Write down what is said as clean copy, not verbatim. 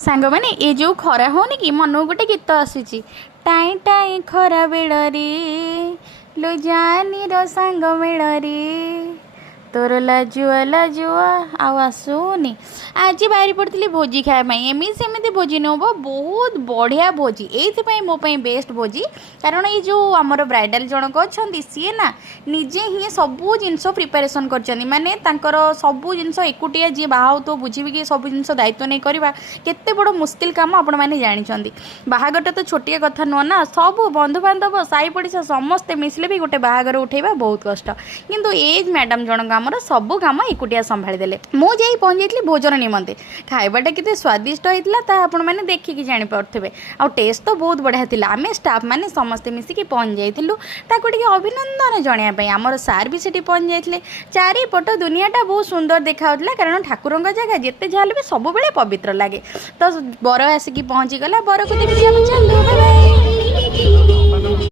सांग मैंने ये जो खरा होनी कि मन गोटे गीत आसूची टाई टाई खरा बेल रे लो जानी रो सांग मेल रे तोर लाजुआ आसुनी आज बाहरी पड़ी भोजी खायापाई एमती सेमती भोजी नुब बहुत बढ़िया भोजी ये मोपाई बेस्ट भोजी कारण ये जो आमर ब्राइडाल जनक अच्छा सी ना निजे ही सबू जिनस प्रिपेरेसन कर माने सबू जिनस एकुटिया जी बाहा तो बुझी कि सब जिन दायित्व नहीं करवा केते बड़ मुस्किल काम आपण मैंने जानते बाहागर तो छोटिया कथा नुह ना सब बंधुबांधव साई पड़िशा समस्ते मिसले भी गोटे बाहागर उठेबा बहुत कष्ट किंतु ए मैडम जनक आमर सब काम एकुटिया संभाली देले मुझे पहुँच जाइली भोजन निमंते खाइबाटा केते स्वादिष्ट होता आपण मैंने देखिकी जानीपे आ टेस्ट तो बहुत बढ़िया था आम स्टाफ मैंने समस्ते मिसिकी पहुँच जाइलु ताकू अभिनंदन जनायापी आमर सार भी सेठी पहुँच जाते चारिपट दुनियाटा बहुत सुंदर देखा कारण ठाकुर जगह जिते जहाँ भी सब पवित्र लगे तो बर आसिकी पहुँचीगला बर को देखिए चलू बाय बाय।